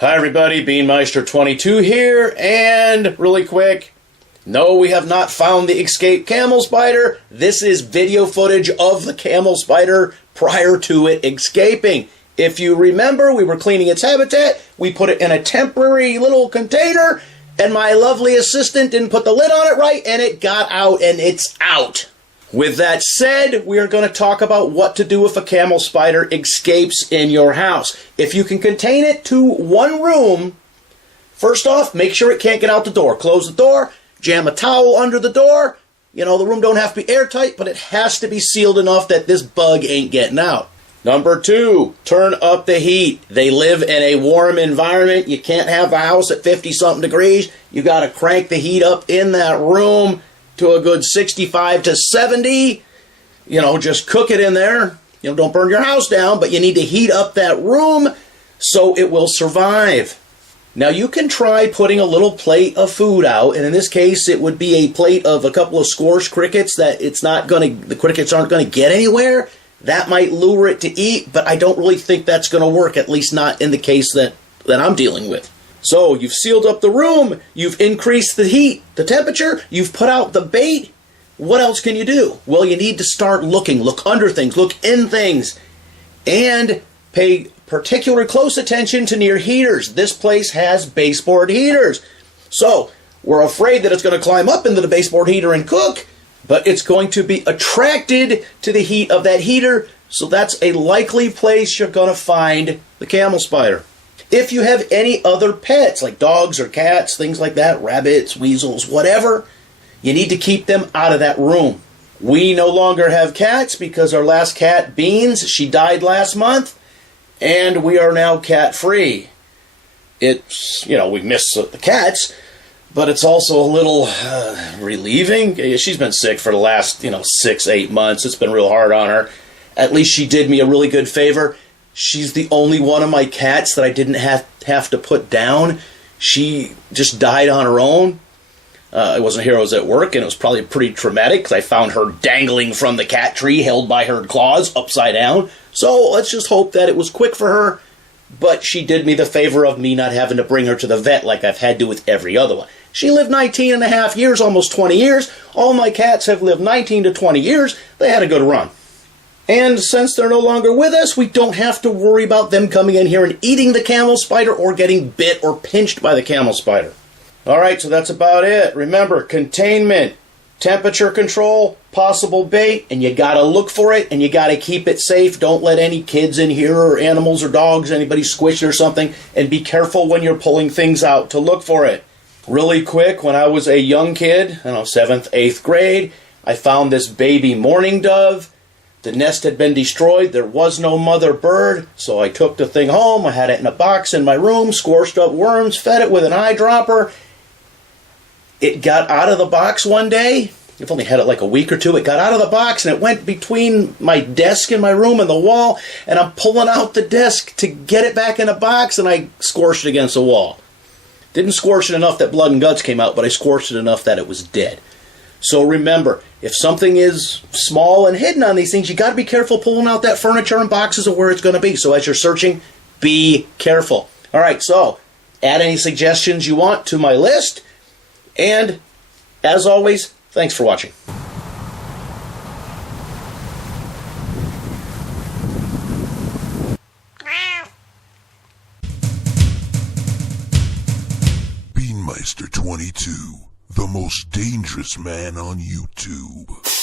Hi everybody, Beanmeister22 here, and really quick, no, we have not found the escaped camel spider. This is video footage of the camel spider prior to it escaping. If you remember, we were cleaning its habitat, we put it in a temporary little container, and my lovely assistant didn't put the lid on it right, and it got out, and it's out. With that said, we are going to talk about what to do if a camel spider escapes in your house. If you can contain it to one room, first off, make sure it can't get out the door. Close the door, jam a towel under the door. You know, the room don't have to be airtight, but it has to be sealed enough that this bug ain't getting out. Number 2, turn up the heat. They live in a warm environment. You can't have a house at 50-something degrees. You got to crank the heat up in that room to a good 65 to 70. You know, just cook it in there. You know, don't burn your house down, but you need to heat up that room so it will survive. Now, you can try putting a little plate of food out, and in this case, it would be a plate of a couple of squash crickets that the crickets aren't going to get anywhere. That might lure it to eat, but I don't really think that's going to work, at least not in the case that I'm dealing with. So, you've sealed up the room, you've increased the heat, the temperature, you've put out the bait. What else can you do? Well, you need to start looking. Look under things, look in things, and pay particular close attention to near heaters. This place has baseboard heaters. So, we're afraid that it's going to climb up into the baseboard heater and cook, but it's going to be attracted to the heat of that heater, so that's a likely place you're going to find the camel spider. If you have any other pets, like dogs or cats, things like that, rabbits, weasels, whatever, you need to keep them out of that room. We no longer have cats because our last cat, Beans, she died last month, and we are now cat-free. It's, you know, we miss the cats, but it's also a little relieving. She's been sick for the last, 6-8 months. It's been real hard on her. At least she did me a really good favor. She's the only one of my cats that I didn't have to put down. She just died on her own. I wasn't here, I was at work, and it was probably pretty traumatic because I found her dangling from the cat tree, held by her claws, upside down. So let's just hope that it was quick for her, but she did me the favor of me not having to bring her to the vet like I've had to with every other one. She lived 19 and a half years, almost 20 years. All my cats have lived 19 to 20 years. They had a good run. And since they're no longer with us, we don't have to worry about them coming in here and eating the camel spider or getting bit or pinched by the camel spider. Alright, so that's about it. Remember, containment, temperature control, possible bait, and you gotta look for it, and you gotta keep it safe. Don't let any kids in here or animals or dogs, anybody squish it or something, and be careful when you're pulling things out to look for it. Really quick, when I was a young kid, 7th, 8th grade, I found this baby mourning dove. The nest had been destroyed. There was no mother bird, so I took the thing home. I had it in a box in my room, scorched up worms, fed it with an eyedropper. It got out of the box one day. I've only had it like a week or two. It got out of the box, and it went between my desk in my room and the wall, and I'm pulling out the desk to get it back in the box, and I scorched it against the wall. Didn't scorch it enough that blood and guts came out, but I scorched it enough that it was dead. So remember, if something is small and hidden on these things, you got to be careful pulling out that furniture and boxes of where it's going to be. So as you're searching, be careful. All right, so add any suggestions you want to my list. And as always, thanks for watching. Beanmeister22, the most dangerous man on YouTube.